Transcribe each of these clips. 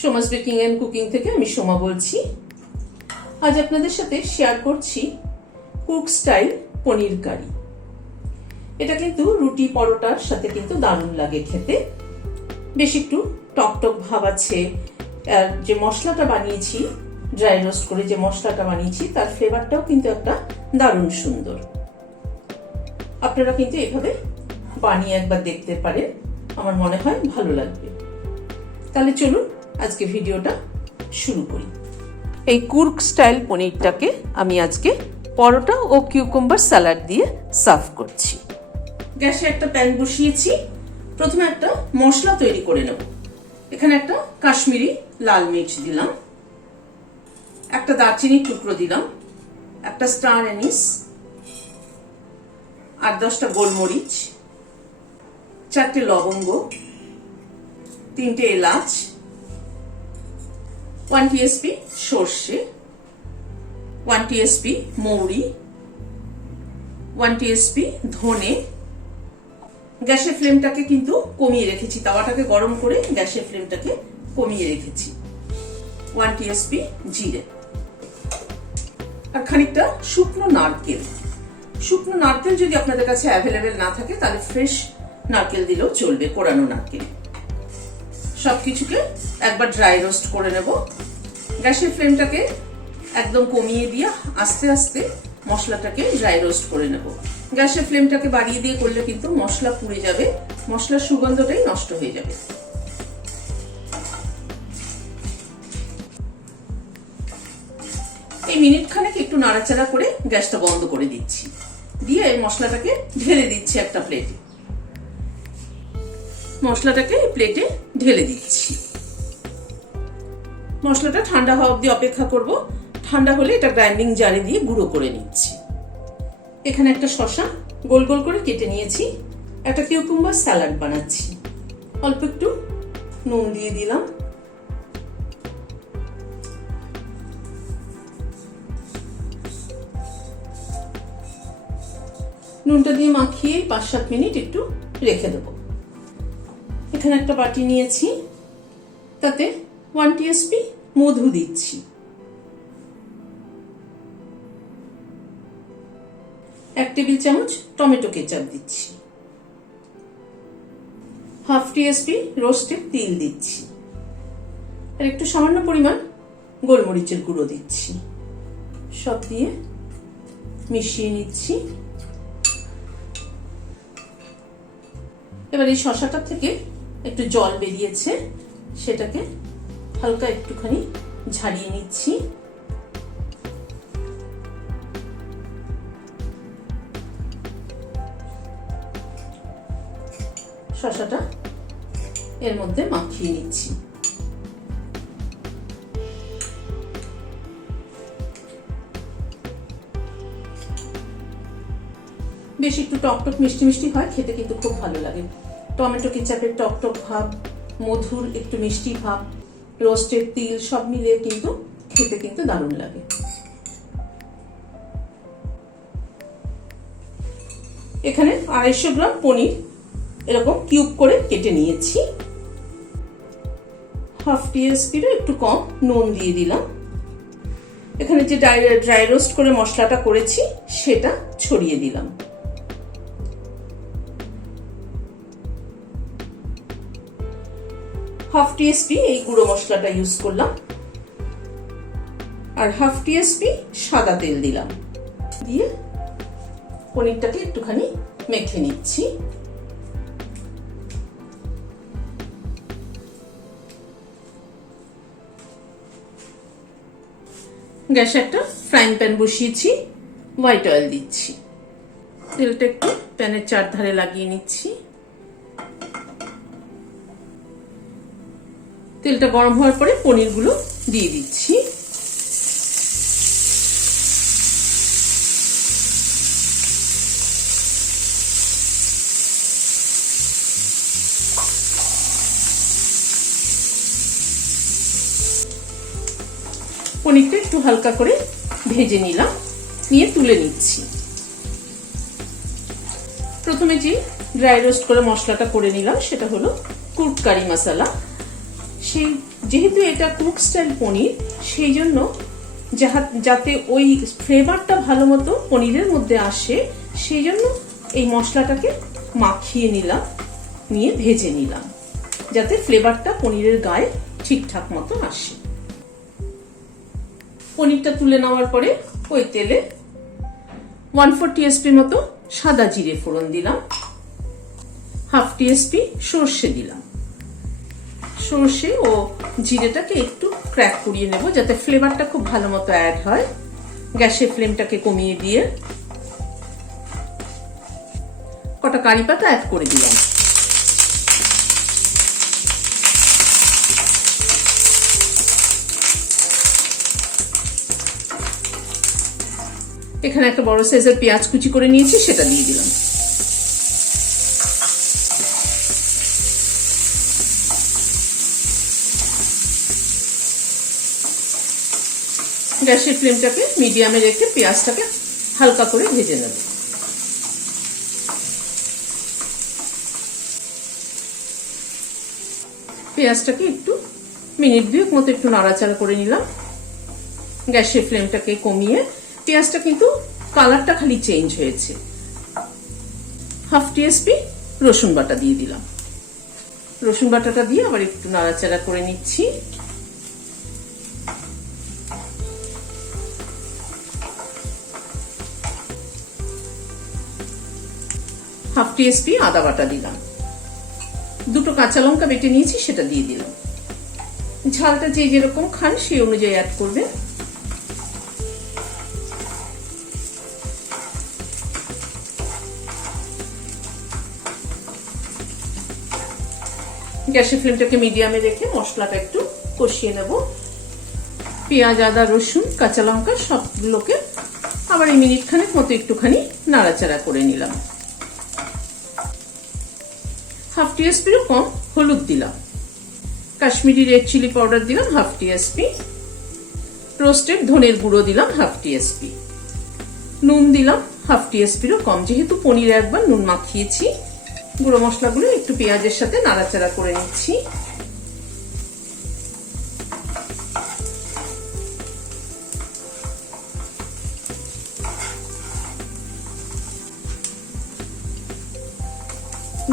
Soma's baking and cooking থেকে আমি সোমা বলছি। আজ আপনাদের সাথে শেয়ার করছি কুক স্টাইল পনির কারি। এটা কিন্তু রুটি পরোটার সাথে কিন্তু দারুণ লাগে খেতে। বেশ একটু টক টক ভাব আছে। আর যে মশলাটা বানিয়েছি, ড্রাই রোস্ট করে যে মশলাটা বানিয়েছি, তার ফ্লেভারটাও কিন্তু একটা দারুণ সুন্দর। আপনারা কিন্তু এভাবে বানিয়ে একবার দেখতে পারেন, আমার মনে হয় ভালো লাগবে। তাহলে চলুন আজকে ভিডিওটা শুরু করি। এই কুক স্টাইল পনিরটাকে আমি আজকে পরোটা ও কিউকাম্বার স্যালাড দিয়ে সার্ভ করছি। গ্যাসে একটা প্যান বসিয়েছি। প্রথমে একটা মশলা তৈরি করে নেব। এখানে একটা কাশ্মীরি লাল মির্চ দিলাম, একটা দারচিনির টুকরো দিলাম, একটা স্টার অ্যানিস, 8-10টা গোলমরিচ, 4টে লবঙ্গ, 3টে এলাচ, 1 টিএসপি সর্ষে, 1 টিএসপি মৌরি, 1 টিএসপি ধনে। গ্যাসের ফ্লেমটাকে কিন্তু কমিয়ে রেখেছি, তাওয়াটাকে গরম করে গ্যাসের ফ্লেমটাকে কমিয়ে রেখেছি। 1 টিএসপি জিরে আর খানিকটা শুকনো নারকেল। শুকনো নারকেল যদি আপনাদের কাছে অ্যাভেলেবেল না থাকে তাহলে ফ্রেশ নারকেল দিলেও চলবে, কোরানো নারকেল। সবকিছুকে একবার ড্রাই রোস্ট করে নেব। গ্যাসের ফ্লেমটাকে একদম কমিয়ে দিয়ে আস্তে আস্তে মশলাটাকে ড্রাই রোস্ট করে নেব। গ্যাসের ফ্লেমটাকে বাড়িয়ে দিয়ে করলে কিন্তু মশলা পুড়ে যাবে, মশলার সুগন্ধটাই নষ্ট হয়ে যাবে। এই মিনিট খানেক একটু নাড়াচাড়া করে গ্যাসটা বন্ধ করে দিচ্ছি, দিয়ে মশলাটাকে ঢেলে দিচ্ছি একটা প্লেটে। মশলাটাকে প্লেটে ঢেলে দিচ্ছি। মশলাটা ঠান্ডা হওয়া অবধি অপেক্ষা করব। ঠান্ডা হলে এটা গ্রাইন্ডিং জারে দিয়ে গুঁড়ো করে নিচ্ছি। এখানে একটা শসা গোল গোল করে কেটে নিয়েছি। একটা কিউকাম্বার স্যালাড বানাচ্ছি। অল্প একটু নুন দিয়ে দিলাম, নুনটা দিয়ে মাখিয়ে 5-7 মিনিট একটু রেখে দেবো। এখানে একটা বাটি নিয়েছি, তাতে 1 টিএসপি মধু দিচ্ছি, 1 টেবিল চামচ টমেটো কেচাপ দিচ্ছি, 1/2 টিএসপি রোস্টেড তিল দিচ্ছি, আর একটু সামান্য পরিমাণ গোলমরিচের গুঁড়ো দিচ্ছি। সব দিয়ে মিশিয়ে নিচ্ছি। এবার এই শসাটা থেকে একটু জল বেরিয়েছে, সেটাকে হালকা একটুখানি ঝাড়িয়ে নিচ্ছি। শসাটা এর মধ্যে মাখিয়ে নিচ্ছি। বেশ একটু টকটক মিষ্টি মিষ্টি হয়, খেতে কিন্তু খুব ভালো লাগে। টমেটো কেচাপের টকটক ভাব, মধুর একটু মিষ্টি ভাব, রোস্টেড তিল সব মিলিয়ে কিন্তু খেতে কিন্তু দারুণ লাগে। এখানে 250 গ্রাম পনির এরকম কিউব করে কেটে নিয়েছি। 1/2 টিএসপিরও একটু কম নুন দিয়ে দিলাম। এখানে যে ড্রাই রোস্ট করে মশলাটা করেছি সেটা ছড়িয়ে দিলাম। হাফ টিএসপি এই গুঁড়ো মশলাটা ইউজ করলাম, আর 1/2 টিএসপি সাদা তেল দিলাম। দিয়ে পনিরটাকে একটুখানি মেখে নিচ্ছি। গ্যাসে একটা ফ্রাইং প্যান বসিয়েছি, হোয়াইট অয়েল দিচ্ছি। তেলটা একটু প্যানের চারধারে লাগিয়ে নিচ্ছি। তেলটা গরম হওয়ার পরে পনিরগুলো দিয়ে দিচ্ছি। পনিরটা একটু হালকা করে ভেজে নিলাম, নিয়ে তুলে নিচ্ছি। প্রথমে যে ড্রাই রোস্ট করে মশলাটা করে নিলাম সেটা হলো কুক কারি মশলা। সেই যেহেতু এটা কুক স্টাইল পনির, সেই জন্য যাতে ওই ফ্লেভারটা ভালো মতো পনিরের মধ্যে আসে, সেই জন্য এই মশলাটাকে মাখিয়ে নিলাম, নিয়ে ভেজে নিলাম, যাতে ফ্লেভারটা পনিরের গায়ে ঠিকঠাক মতো আসে। পনিরটা তুলে নেওয়ার পরে ওই তেলে 1/4 টিএসপি মতো সাদা জিরে ফোড়ন দিলাম, 1/2 টিএসপি সর্ষে দিলাম। সর্ষে ও জিরেটাকে একটু ক্র্যাক করিয়ে নেব, যাতে ফ্লেভারটা খুব ভালো মতো অ্যাড হয়। গ্যাসের ফ্লেমটাকে কমিয়ে দিয়ে কটা কারি পাতা অ্যাড করে দিলাম। এখানে একটা বড় সাইজের পেঁয়াজ কুচি করে নিয়েছি, সেটা দিয়ে দিলাম। গ্যাসের ফ্লেমটাকে মিডিয়ামে রেখে পেঁয়াজটাকে হালকা করে ভেজে নেব। পেঁয়াজটাকে একটু মিনিট 2 মতো একটু নাড়াচাড়া করে নিলাম। গ্যাসের ফ্লেমটাকে কমিয়ে, পেঁয়াজটা কিন্তু কালারটা খালি চেঞ্জ হয়েছে। 1/2 টিএসপি রসুন বাটা দিয়ে দিলাম। রসুন বাটাটা দিয়ে আবার একটু নাড়াচাড়া করে নিচ্ছি। হাফ টিএসপি আদা বাটা দিলাম। 2টো কাঁচা লঙ্কা বেটে নিয়েছি, সেটা দিয়ে দিলাম। ঝালটা যে যেরকম খান সেই অনুযায়ী অ্যাড করবেন। গ্যাসের ফ্লেমটাকে মিডিয়ামে রেখে মশলাটা একটু কষিয়ে নেব। পেঁয়াজ, আদা, রসুন, কাঁচা লঙ্কা সবগুলোকে আবার এই মিনিট খানেক মতো একটুখানি নাড়াচাড়া করে নিলাম। 1/2 টিএসপিরও কম হলুদ দিলাম। কাশ্মীরি রেড চিলি পাউডার দিলাম 1/2 টিএসপি। রোস্টেড ধনের গুঁড়ো দিলাম 1/2 টিএসপি। নুন দিলাম 1/2 টিএসপিরও কম, যেহেতু পনিরে একবার নুন মাখিয়েছি। গুঁড়ো মশলাগুলো একটু পেঁয়াজের সাথে নাড়াচাড়া করে নিচ্ছি।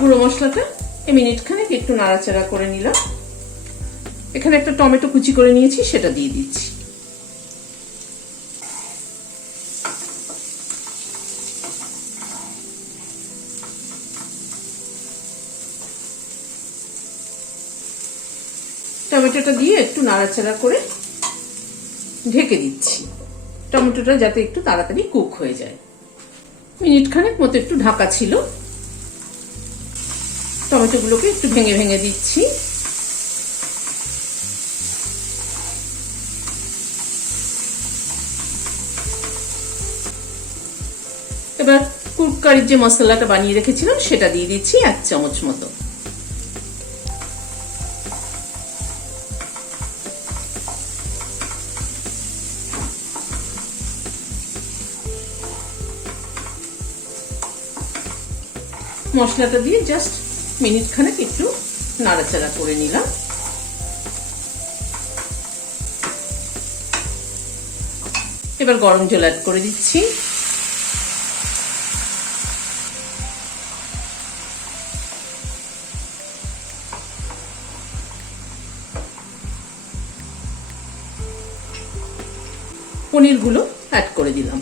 গুঁড়ো মশলাটা মিনিট খানেক একটু নাড়াচাড়া করে নিলাম। এখানে একটা টমেটো কুচি করে নিয়েছি, সেটা দিয়ে দিচ্ছি। টমেটোটা দিয়ে একটু নাড়াচাড়া করে ঢেকে দিচ্ছি, টমেটোটা যাতে একটু তাড়াতাড়ি কুক হয়ে যায়। মিনিট খানেক মতো একটু ঢাকা ছিল। টমেটোগুলোকে একটু ভেঙে ভেঙে দিচ্ছি। এবার কুক কারির যে মশলাটা বানিয়ে রেখেছিলাম সেটা দিয়ে দিচ্ছি 1 চামচ মতো। মশলাটা দিয়ে জাস্ট মিনিট খানেক একটু নাড়াচাড়া করে নিলাম। এবার গরম জল অ্যাড করে দিচ্ছি। পনিরগুলো অ্যাড করে দিলাম।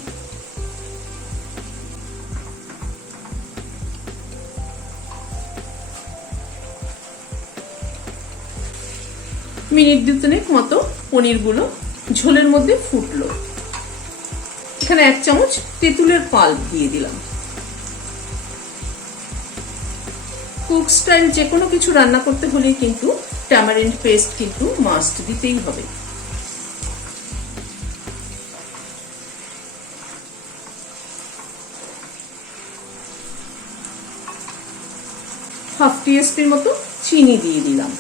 মিনিট 2 মতো পনিরগুলো ঝোলের মধ্যে ফুটলো। এখানে 1 চামচ তেঁতুলের পাল্প দিয়ে দিলাম। কুক স্টাইল যে কোনো কিছু রান্না করতে হলে কিন্তু ট্যামারিন্ড পেস্ট কিন্তু মাস্ট দিতেই হবে। হাফ টিএসপির মতো চিনি দিয়ে দিলাম।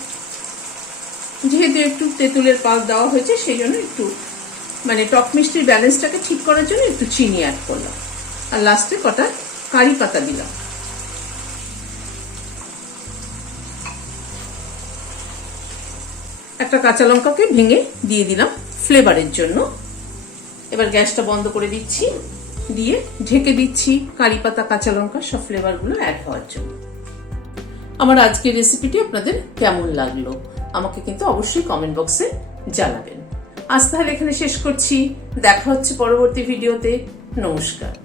যেহেতু একটু তেঁতুলের পাল্প দেওয়া হয়েছে, সেই জন্য একটু মানে টক মিষ্টির ব্যালেন্সটাকে ঠিক করার জন্য একটু চিনি অ্যাড করলাম। আর লাস্টে কটা কারি পাতা দিলাম। একটা কাঁচা লঙ্কাকে ভেঙে দিয়ে দিলাম ফ্লেভারের জন্য। এবার গ্যাসটা বন্ধ করে দিচ্ছি, দিয়ে ঢেকে দিচ্ছি কারি পাতা, কাঁচা লঙ্কা সব ফ্লেভারগুলো অ্যাড হওয়ার জন্য। আমার আজকের রেসিপিটি আপনাদের কেমন লাগলো আমাকে কিন্তু অবশ্যই কমেন্ট বক্সে জানাবেন। আজ তাহলে এখানে শেষ করছি, দেখা হচ্ছে পরবর্তী ভিডিওতে। নমস্কার।